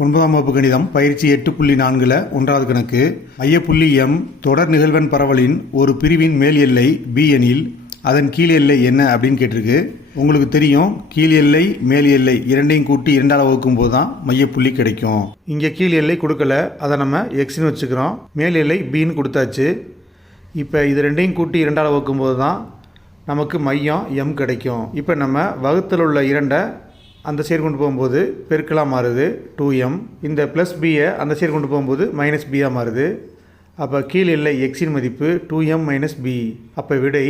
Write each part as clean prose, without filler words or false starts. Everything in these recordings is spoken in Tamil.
9ஆம் வகுப்பு கணிதம் பயிற்சி 8.4 1வது கணக்கு. மையப்புள்ளி M தொடர் நிகழ்வெண் பரவலின் ஒரு பிரிவின் மேல் எல்லை B எனில் அதன் கீழ் எல்லை என்ன அப்படின்னு கேட்டிருக்கு. உங்களுக்கு தெரியும், கீழ் எல்லை மேல் எல்லை இரண்டையும் கூட்டி 2ஆல் வகுக்கும் போது தான் மையப்புள்ளி கிடைக்கும். இங்கே கீழ் எல்லை கொடுக்கல, அதை நம்ம எக்ஸ்னு வச்சுக்கிறோம். மேல் எல்லை பின்னு கொடுத்தாச்சு. இப்போ இது ரெண்டையும் கூட்டி 2ஆல் வகுக்கும் போது தான் நமக்கு மையம் M கிடைக்கும். இப்போ நம்ம வகுத்தில் உள்ள 2 அந்த சைடு கொண்டு போகும்போது பெருக்கலாக மாறுது 2M. இந்த ப்ளஸ் பியை அந்த சைடு கொண்டு போகும்போது மைனஸ் பியாக மாறுது. அப்போ கீழ் எல்லை எக்ஸின் மதிப்பு 2M - B. அப்போ விடை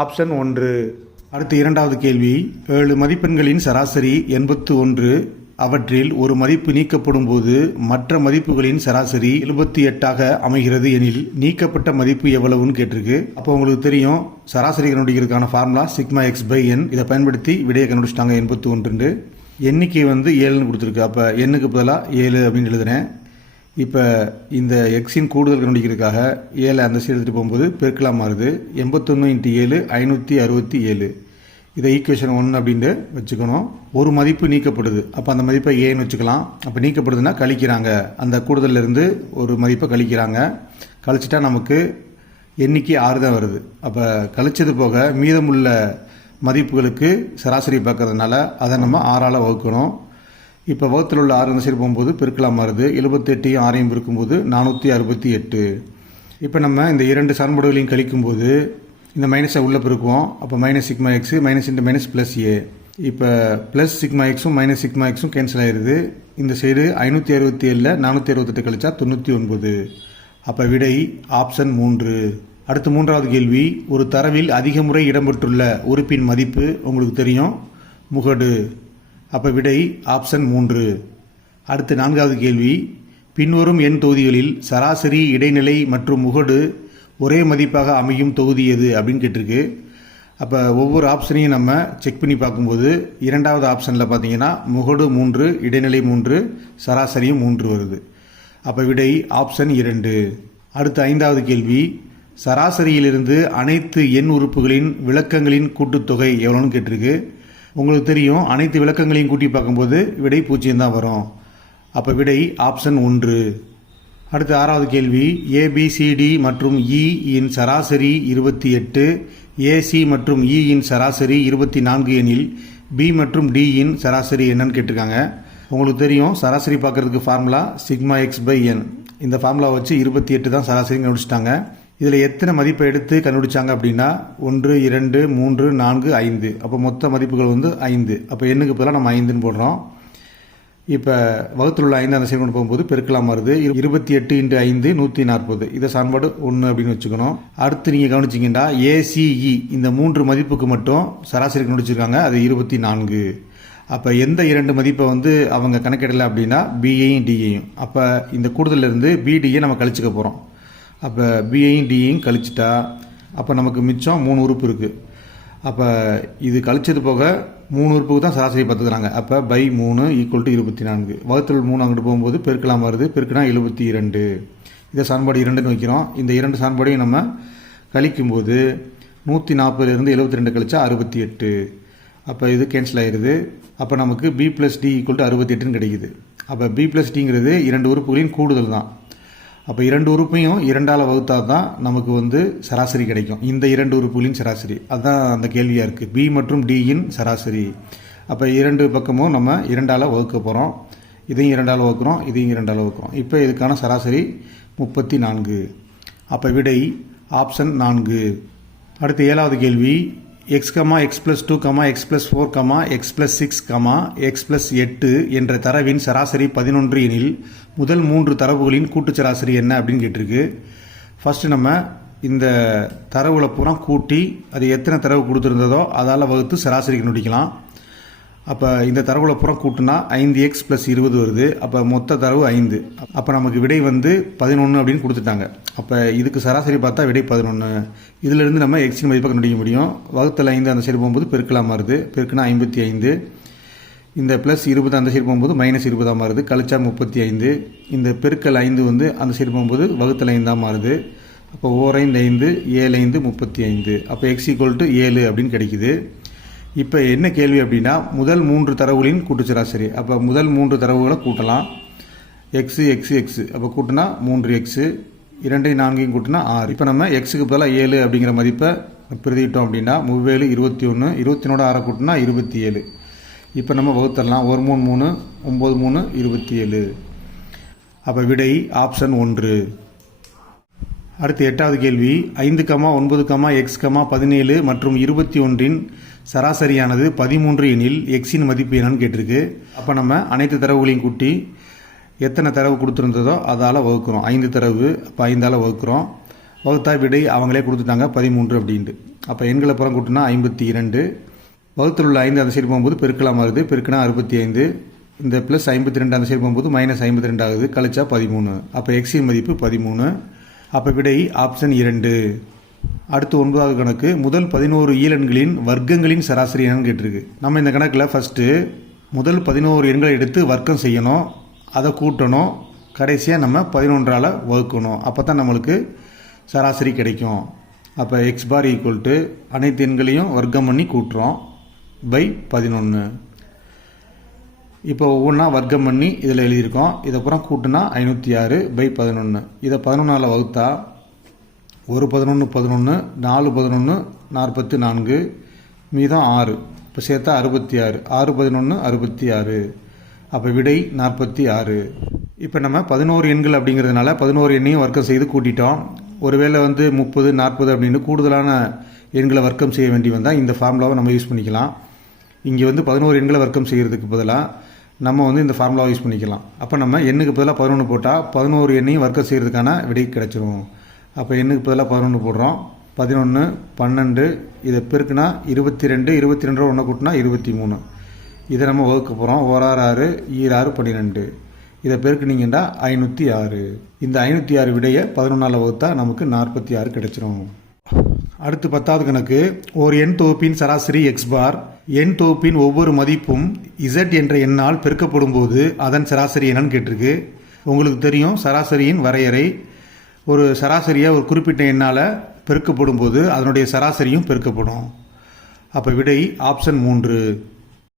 ஆப்ஷன் 1. அடுத்து 2வது கேள்வி. 7 மதிப்பெண்களின் சராசரி 81. அவற்றில் ஒரு மதிப்பு நீக்கப்படும் போது மற்ற மதிப்புகளின் சராசரி 78ஆக அமைகிறது எனில் நீக்கப்பட்ட மதிப்பு எவ்வளவுன்னு கேட்டிருக்கு. அப்போ உங்களுக்கு தெரியும், சராசரி கண்டுபிடிக்கிறதுக்கான ஃபார்முலா σx/n. இதை பயன்படுத்தி விடையை கண்டுபிடிச்சிட்டாங்க 81. எண்ணிக்கை 7ன்னு கொடுத்துருக்கு. அப்போ எண்ணுக்கு பதிலாக 7 அப்படின்னு எழுதுறேன். இப்போ இந்த எக்ஸின் கூடுதல் கண்டுபிடிக்கிறதுக்காக 7 அந்த சைடு எடுத்துகிட்டு போகும்போது பெருக்கலாம் மாறுது. 81 × 7 567. இதை ஈக்குவேஷன் 1 அப்படின்ட்டு வச்சுக்கணும். ஒரு மதிப்பு நீக்கப்படுது, அப்போ அந்த மதிப்பை ஏன்னு வச்சுக்கலாம். அப்போ நீக்கப்படுதுன்னா கழிக்கிறாங்க, அந்த கூடுதலிருந்து ஒரு மதிப்பை கழிக்கிறாங்க. கழிச்சிட்டா நமக்கு எண்ணிக்கை 6 தான் வருது. அப்போ கழிச்சது போக மீதமுள்ள மதிப்புகளுக்கு சராசரி பார்க்கறதுனால அதை நம்ம 6ஆல் வகுக்கணும். இப்போ வகுத்தில் உள்ள 6 அந்த சைடு போகும்போது பெருக்கலாம் மாறுது. 78ஐயும் 6ஐயும் பெருக்கும்போது 468. இப்போ நம்ம இந்த 2 சமன்பாடுகளையும் கழிக்கும்போது இந்த மைனஸை உள்ளே பெருக்குவோம். அப்போ -σx -× +a. இப்போ +σxும் -σxும் கேன்சல் ஆயிடுது. இந்த சைடு 567ல் 468 கழிச்சா 99. அப்போ விடை ஆப்ஷன் 3. அடுத்து 3வது கேள்வி. ஒரு தரவில் அதிக முறை இடம்பெற்றுள்ள உறுப்பின் மதிப்பு உங்களுக்கு தெரியும், முகடு. அப்போ விடை ஆப்ஷன் 3. அடுத்து 4வது கேள்வி. பின்வரும் எண் தொகுதிகளில் சராசரி, இடைநிலை மற்றும் முகடு ஒரே மதிப்பாக அமையும் தொகுதி எது அப்படின்னு கேட்டிருக்கு. அப்போ ஒவ்வொரு ஆப்ஷனையும் நம்ம செக் பண்ணி பார்க்கும்போது 2வது ஆப்ஷனில் பார்த்தீங்கன்னா முகடு 3, இடைநிலை 3, சராசரியும் 3 வருது. அப்போ விடை ஆப்ஷன் 2. அடுத்து 5வது கேள்வி. சராசரியிலிருந்து அனைத்து எண் உறுப்புகளின் விளக்கங்களின் கூட்டுத்தொகை எவ்வளோன்னு கேட்டிருக்கு. உங்களுக்கு தெரியும், அனைத்து விளக்கங்களையும் கூட்டி பார்க்கும்போது விடை 0 தான் வரும். அப்போ விடை ஆப்ஷன் 1. அடுத்து 6வது கேள்வி. ABCD மற்றும் E இன் சராசரி 28, AC மற்றும் E இன் சராசரி 24 எனில் B மற்றும் D இன் சராசரி என்னன்னு கேட்டிருக்காங்க. உங்களுக்கு தெரியும், சராசரி பார்க்கறதுக்கு ஃபார்முலா σx/n. இந்த ஃபார்முலா வச்சு 28 தான் சராசரி கண்டுபிடிச்சிட்டாங்க. இதில் எத்தனை மதிப்பை எடுத்து கண்டுபிடிச்சாங்க அப்படின்னா 1 2 3 4 5. அப்போ மொத்த மதிப்புகள் 5. அப்போ எண்ணுக்கு பதிலாக நம்ம 5ன்னு போடுறோம். இப்போ வகுத்தில் உள்ள 5 அந்த சைடு கொண்டு போகும்போது பெருக்கலாம் வருது. 28 × 5 140. இதை சமன்பாடு 1 அப்படின்னு வச்சுக்கணும். அடுத்து நீங்கள் கவனிச்சிங்கன்னா ACE இந்த 3 மதிப்புக்கு மட்டும் சராசரி கண்டுபிடிச்சிருக்காங்க, அது 24. அப்போ எந்த 2 மதிப்பை அவங்க கணக்கிடலை அப்படின்னா BAயும் DAயும். அப்போ இந்த கூடுதலிருந்து BDயை நம்ம கழிச்சுக்க போகிறோம். அப்போ BAயும் DAயும் கழிச்சிட்டா அப்போ நமக்கு மிச்சம் 3 உறுப்பு இருக்குது. அப்போ இது கழிச்சது போக 3 உறுப்புக்கு தான் சராசரி பார்த்துக்கிறாங்க. அப்போ /3 = 24. வகுத்தல் 3 அங்கிட்டு போகும்போது பெருக்கலாம் வருது. பெருக்குனா 72. இதை சமன்பாடு 2ன்னு வைக்கிறோம். இந்த 2 சமன்பாடையும் நம்ம கழிக்கும்போது 140லிருந்து 72 கழிச்சா 68. அப்போ இது கேன்சல் ஆயிடுது. அப்போ நமக்கு B + D = 68ன்னு கிடைக்குது. அப்போ B + Dங்கிறது 2 உறுப்புகளின் கூடுதல் தான். அப்போ 2 உறுப்பையும் 2ஆல் வகுத்தா தான் நமக்கு சராசரி கிடைக்கும். இந்த 2 உறுப்புகளின் சராசரி அதுதான் அந்த கேள்வியாக இருக்குது. B மற்றும் D இன் சராசரி. அப்போ 2 பக்கமும் நம்ம 2ஆல் வகுக்க போகிறோம். இதையும் 2ஆல் வகுக்கிறோம், இதையும் 2ஆல் வகுக்கிறோம். இப்போ இதுக்கான சராசரி 34. அப்போ விடை ஆப்ஷன் 4. அடுத்து 7வது கேள்வி. x, x + 2, x + 4, x + 6, x + 8 என்ற தரவின் சராசரி 11 எனில் முதல் 3 தரவுகளின் கூட்டு சராசரி என்ன அப்படின்னு கேட்டிருக்கு. ஃபஸ்ட்டு நம்ம இந்த தரவுகளை பூரா கூட்டி அது எத்தனை தரவு கொடுத்துருந்ததோ அதால் வகுத்து சராசரி கண்டுபிடிக்கலாம். அப்போ இந்த தரவுகளை பூரா கூட்டினா 5x + 20 வருது. அப்போ மொத்த தரவு 5. அப்போ நமக்கு விடை 11 அப்படின்னு கொடுத்துட்டாங்க. அப்போ இதுக்கு சராசரி பார்த்தா விடை 11. இதிலிருந்து நம்ம எக்ஸின் மதிப்பை கண்டுபிடிக்க முடியும். வகுத்தல் 5 அந்த சைடு போகும்போது பெருக்கலாம் மாறுது. பெருக்குனா 55. இந்த +20 அந்த சைடு போகும்போது -20 மாறுது. கழிச்சா 35. இந்த பெருக்கல் 5 அந்த சைடு போகும்போது வகுத்தல் 5 மாறுது. அப்போ 4×5 7×5 35. அப்போ x = 7 அப்படின்னு கிடைக்குது. இப்போ என்ன கேள்வி அப்படின்னா முதல் 3 தரவுகளின் கூட்டு சராசரி. அப்போ முதல் 3 தரவுகளை கூட்டலாம். எக்ஸு எக்ஸு எக்ஸு அப்போ கூட்டினா 3x, 2 4 கூட்டினா 6. இப்போ நம்ம எக்ஸுக்கு பதிலாக 7 அப்படிங்கிற மதிப்பை பிரதிக்கிட்டோம் அப்படின்னா 3 21, 21 6 கூட்டினா 27. இப்போ நம்ம வகுத்தரலாம். 1 3 3, 9 3 27. அப்போ விடை ஆப்ஷன் 1. அடுத்து 8வது கேள்வி. 5, 9, x, 17 மற்றும் 21 சராசரியானது 13 எனில் எக்ஸின் மதிப்பு என்னன்னு கேட்டிருக்கு. அப்போ நம்ம அனைத்து தரவுகளையும் கூட்டி எத்தனை தரவு கொடுத்துருந்ததோ அதால் வகுக்கிறோம். 5 தரவு, அப்போ 5ஆல் வகுக்கிறோம். வகுத்தா விடை அவங்களே கொடுத்துட்டாங்க 13 அப்படின்ட்டு. அப்போ எண்களை புறம் கூட்டினா 52. வகுத்தில் உள்ள 5 அந்த சைடு போகும்போது பெருக்கலாம் வருது, பெருக்கினா 65. இந்த ப்ளஸ் 52 அந்த சைடு போகும்போது மைனஸ் 52 ஆகுது, கழிச்சா 13. அப்போ எக்ஸின் மதிப்பு 13. அப்போ விடை ஆப்ஷன் 2. அடுத்து 9வது கணக்கு. முதல் 11 ஈலெண்களின் வர்க்கங்களின் சராசரி என்னன்னு கேட்டிருக்கு. நம்ம இந்த கணக்கில் ஃபஸ்ட்டு முதல் 11 எண்களை எடுத்து வர்க்கம் செய்யணும், அதை கூட்டணும், கடைசியாக நம்ம 11ஆல் வகுக்கணும். அப்போ தான் நம்மளுக்கு சராசரி கிடைக்கும். அப்போ எக்ஸ் பார் ஈக்குவல் டு அனைத்து எண்களையும் வர்க்கம் பண்ணி கூட்டுறோம் பை 11. இப்போ ஒவ்வொன்றா வர்க்கம் பண்ணி இதில் எழுதியிருக்கோம். இதை அப்புறம் கூட்டினா 506 பை 11. இதை 11ஆல் வகுத்தா 1 11 11, 4 11 44, மீதம் 6. இப்போ சேர்த்தா 66. 6 11 66. அப்போ விடை 46. இப்போ நம்ம 11 எண்கள் அப்படிங்கிறதுனால 11 எண்ணையும் வர்க்கம் செய்து கூட்டிட்டோம். ஒருவேளை 30 40 அப்படின்னு கூடுதலான எண்களை வர்க்கம் செய்ய வேண்டி வந்தால் இந்த ஃபார்முலாவை நம்ம யூஸ் பண்ணிக்கலாம். இங்கே 11 எண்களை வர்க்கம் செய்கிறதுக்கு பதிலாக நம்ம இந்த ஃபார்முலாவை யூஸ் பண்ணிக்கலாம். அப்போ நம்ம எண்ணுக்கு பதிலாக 11 போட்டால் 11 எண்ணையும் வர்க்கம் செய்கிறதுக்கான விடை கிடச்சிரும். அப்போ எண்ணுக்கு பதிலாக 11 போடுறோம். 11 12, இதை பெருக்குனா 22, 22 ஒன்று கூட்டினா 23. இதை நம்ம வகுக்க போகிறோம். 1 6 6 12. இதை பெருக்குனீங்கன்னா 506. இந்த 506 விடையை 11ஆல் வகுத்தா நமக்கு 46 கிடைச்சிரும். அடுத்து 10வது கணக்கு. ஒரு எண் தொகுப்பின் சராசரி எக்ஸ் பார் எண் தொகுப்பின் ஒவ்வொரு மதிப்பும் z என்ற எண்ணால் பெருக்கப்படும் போது அதன் சராசரி என்னன்னு கேட்டிருக்கு. உங்களுக்கு தெரியும் சராசரியின் வரையறை. ஒரு சராசரியை ஒரு குறிப்பிட்ட எண்ணால் பெருக்கப்படும் போது அதனுடைய சராசரியும் பெருக்கப்படும். அப்போ விடை ஆப்ஷன் 3.